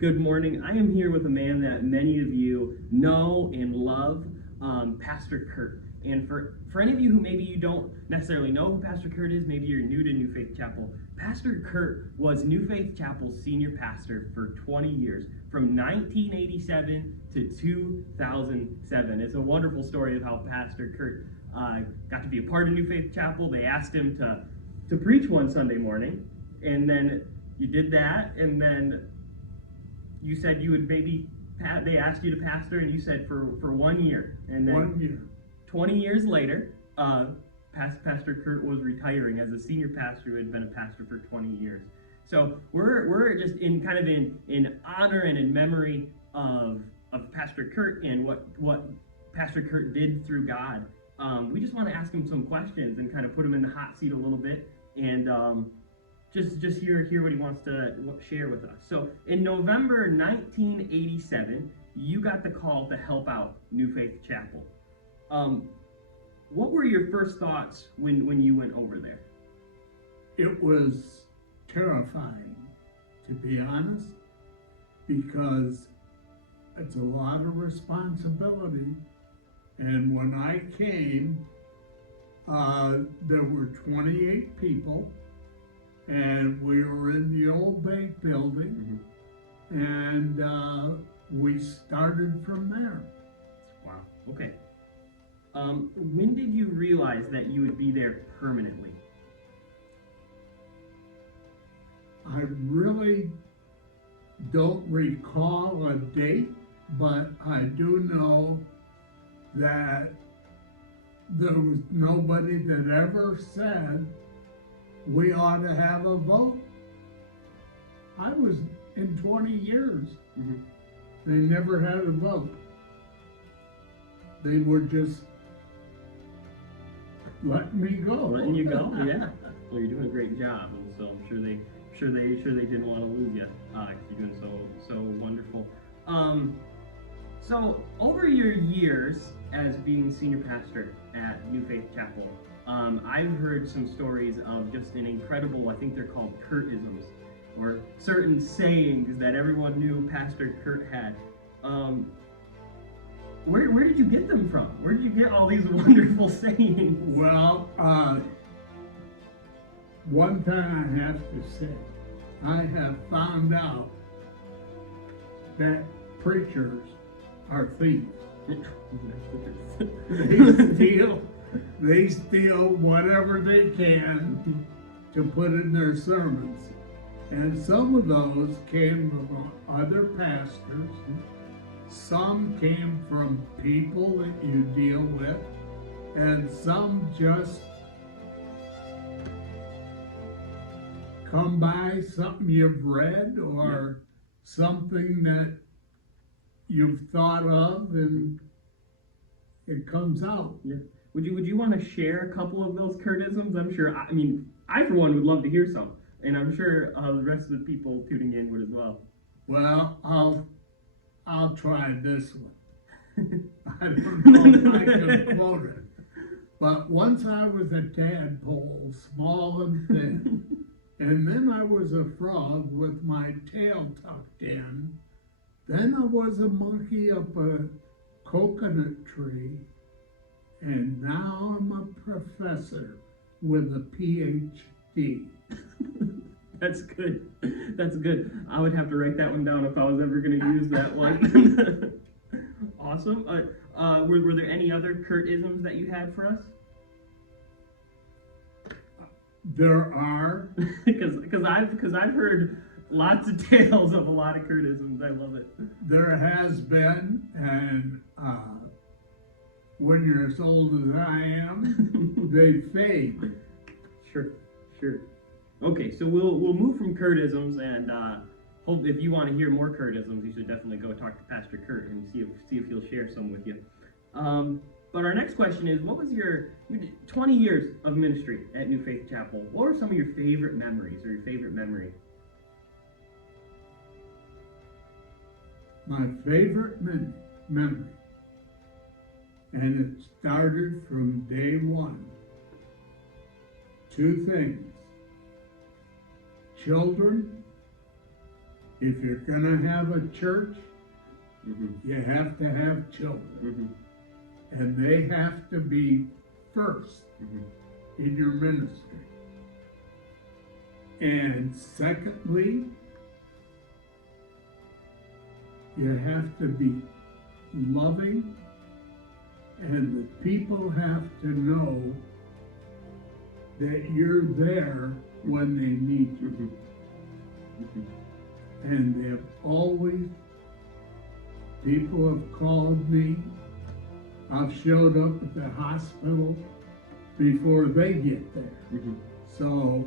Good morning. I am here with a man that many of you know and love, Pastor Curt. And for any of you who maybe you don't necessarily know who Pastor Curt is, maybe you're new to New Faith Chapel, Pastor Curt was New Faith Chapel's senior pastor for 20 years, from 1987 to 2007. It's a wonderful story of how Pastor Curt got to be a part of New Faith Chapel. They asked him to preach one Sunday morning, and then you did that, and then you said you would maybe, they asked you to pastor, and you said for 1 year. And then 1 year. 20 years later, Pastor Curt was retiring as a senior pastor who had been a pastor for 20 years. So we're just in kind of in honor and in memory of Pastor Curt and what Pastor Curt did through God. We just want to ask him some questions and kind of put him in the hot seat a little bit, and just hear what he wants to share with us. So in November 1987, you got the call to help out New Faith Chapel. What were your first thoughts when you went over there? It was terrifying, to be honest, because it's a lot of responsibility. And when I came, there were 28 people, and we were in the old bank building, and we started from there. Wow. Okay. When did you realize that you would be there permanently? I really don't recall a date, but I do know that there was nobody that ever said we ought to have a vote. I was in 20 years. They never had a vote. They were just letting me go. Letting you go? Yeah. Well, you're doing a great job, and so I'm sure they didn't want to lose you. You're doing so wonderful. So over your years as being senior pastor at New Faith Chapel, I've heard some stories of just an incredible, I think they're called Curtisms, or certain sayings that everyone knew Pastor Curt had. Where did you get them from? Where did you get all these wonderful sayings? Well, one thing I have to say, I have found out that preachers are thieves. They steal whatever they can to put in their sermons. And some of those came from other pastors. Some came from people that you deal with. And some just come by something you've read or something that you've thought of, and it comes out. Yeah. Would you want to share a couple of those Curtisms? I'm sure. I for one would love to hear some, and I'm sure the rest of the people tuning in would as well. Well, I'll try this one. I don't know if I can quote it, but once I was a tadpole, small and thin, and then I was a frog with my tail tucked in. Then I was a monkey up a coconut tree, and now I'm a professor with a PhD. That's good. That's good. I would have to write that one down if I was ever going to use that one. Awesome. Were there any other Curtisms that you had for us? There are. Because I've heard lots of tales of a lot of Curtisms. I love it. There has been, and when you're as old as I am, they fade. Sure. Okay, so we'll move from Curtisms, and hope if you want to hear more Curtisms, you should definitely go talk to Pastor Curt and see if he'll share some with you. But our next question is, what was your 20 years of ministry at New Faith Chapel? What were some of your favorite memories or your favorite memory? My favorite memory, and it started from day one. Two things: children If you're gonna have a church, Mm-hmm. you have to have children. Mm-hmm. And they have to be first Mm-hmm. in your ministry. And secondly, you have to be loving, and the people have to know that you're there when they need you. Mm-hmm. Mm-hmm. And they've always, people have called me. I've showed up at the hospital before they get there. Mm-hmm. So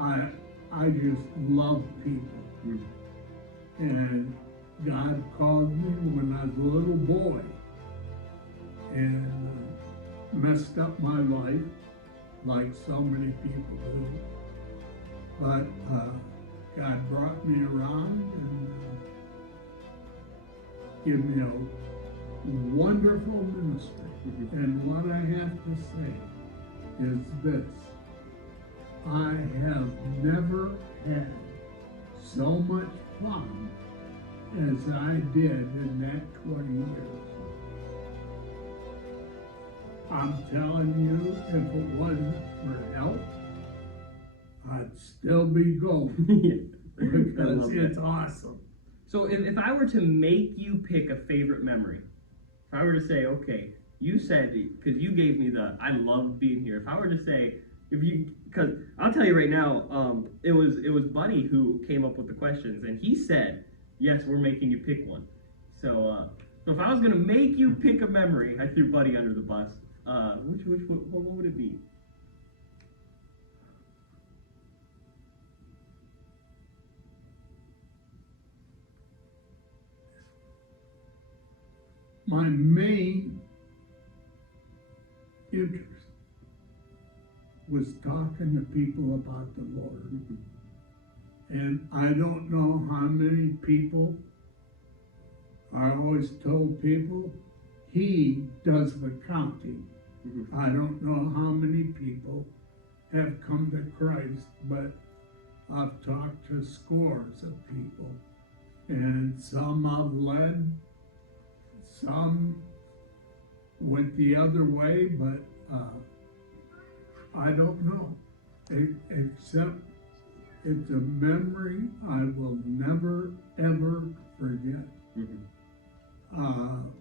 I just love people. Mm-hmm. And God called me when I was a little boy and messed up my life like so many people do. But God brought me around and gave me a wonderful ministry. Mm-hmm. And what I have to say is this: I have never had so much fun as I did in that 20 years. I'm telling you, if it wasn't for help, I'd still be going because it's awesome. So if I were to make you pick a favorite memory, if I were to say, okay, you said, because you gave me the, I love being here. If I were to say, because I'll tell you right now, it was Buddy who came up with the questions, and he said, yes, we're making you pick one. So if I was gonna make you pick a memory, I threw Buddy under the bus. What would it be? My main interest was talking to people about the Lord. Mm-hmm. And I don't know how many people, I always told people, He does the counting. Mm-hmm. I don't know how many people have come to Christ, but I've talked to scores of people. And some I've led, some went the other way, but I don't know, except it's a memory I will never, ever forget. Mm-hmm.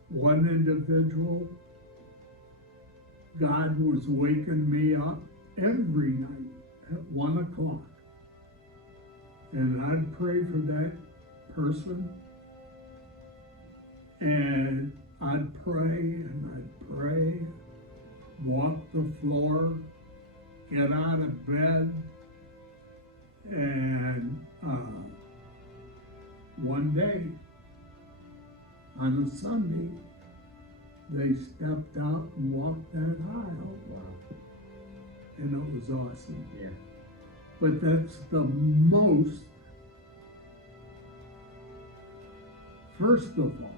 One individual, God was waking me up every night at 1 o'clock. And I'd pray for that person. And I'd pray, walk the floor, get out of bed. And one day, on a Sunday, they stepped out and walked that aisle. Wow. And it was awesome. Yeah. But that's the most, first of all,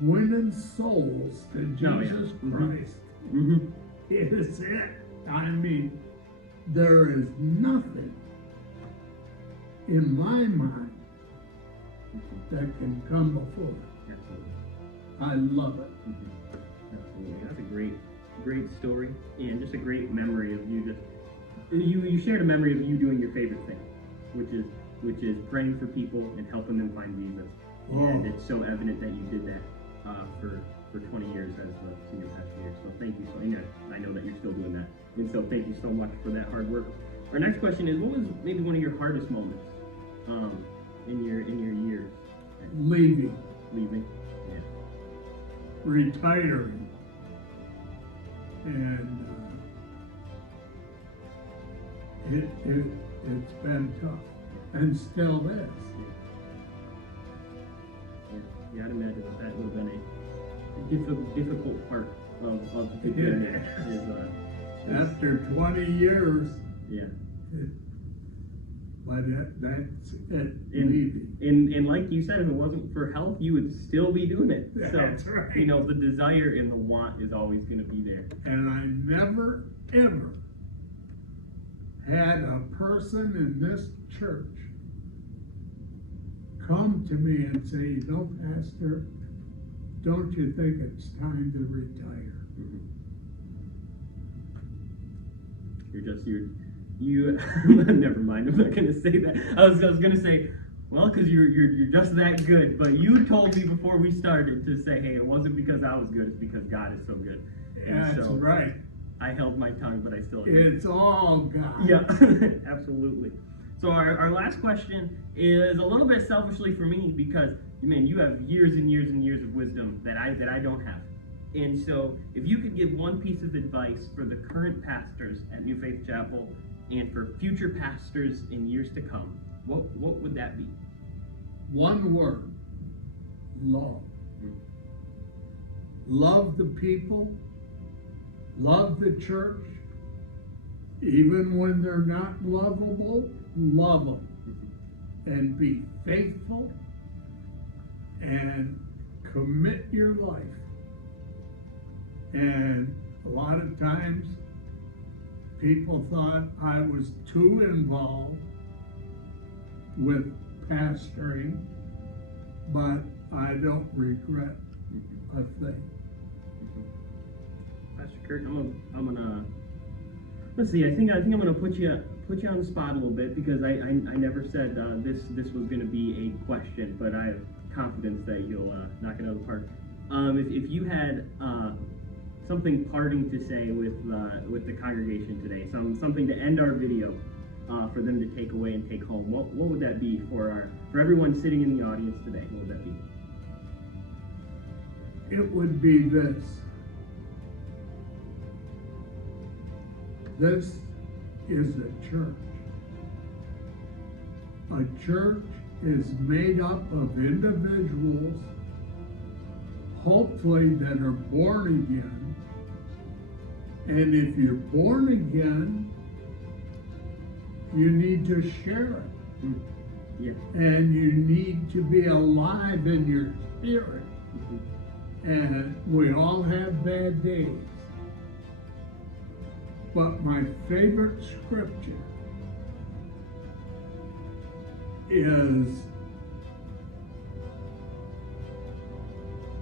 winning souls to Jesus Christ. Mm-hmm. Is it. I mean, there is nothing in my mind that can come before it. Absolutely. I love it. Mm-hmm. Absolutely. That's a great story, and just a great memory of you. You shared a memory of you doing your favorite thing, which is praying for people and helping them find Jesus. Oh. And it's so evident that you did that for 20 years as the senior pastor here. So thank you. I know that you're still doing that, and so thank you so much for that hard work. Our next question is, what was maybe one of your hardest moments in your years? Leaving, Yeah. retiring, and it's been tough, and still is. Yeah, I'd imagine that would have been a difficult part of the journey. After 20 years, Yeah. But that's it. Leaving. And like you said, if it wasn't for health, you would still be doing it. That's right. You know, the desire and the want is always going to be there. And I never, ever had a person in this church come to me and say, you know, Pastor, don't you think it's time to retire? You never mind, I'm not gonna say that. I was gonna say, well, because you're just that good, but you told me before we started to say, hey, it wasn't because I was good, it's because God is so good. And That's so right. I held my tongue, but I still It's all God. Yeah, absolutely. So our last question is a little bit selfishly for me because, man, you have years and years and years of wisdom that I don't have. And so if you could give one piece of advice for the current pastors at New Faith Chapel and for future pastors in years to come, what would that be? One word, love. Love the people, love the church, even when they're not lovable, love them. And be faithful and commit your life. And a lot of times, people thought I was too involved with pastoring, but I don't regret a thing. Pastor Curt, I'm gonna let's see. I think I'm gonna put you on the spot a little bit because I never said this was gonna be a question, but I have confidence that you'll knock it out of the park. If you had something parting to say with the congregation today, something to end our video for them to take away and take home, what would that be for everyone sitting in the audience today? What would that be? It would be this. This is a church. A church is made up of individuals, hopefully that are born again. And if you're born again, you need to share it. Yeah. And you need to be alive in your spirit. And we all have bad days. But my favorite scripture is,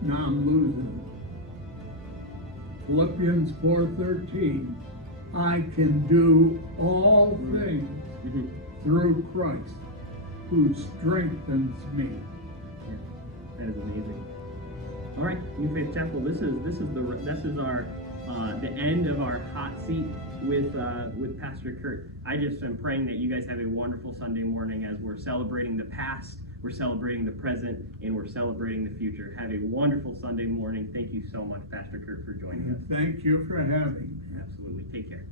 now I'm losing it. Philippians 4:13. I can do all things through Christ who strengthens me. Yeah, that is amazing. All right, New Faith Chapel. This is our the end of our hot seat with Pastor Curt. I just am praying that you guys have a wonderful Sunday morning as we're celebrating the past, we're celebrating the present, and we're celebrating the future. Have a wonderful Sunday morning. Thank you so much, Pastor Curt, for joining us. Thank you for having me. Absolutely. Take care.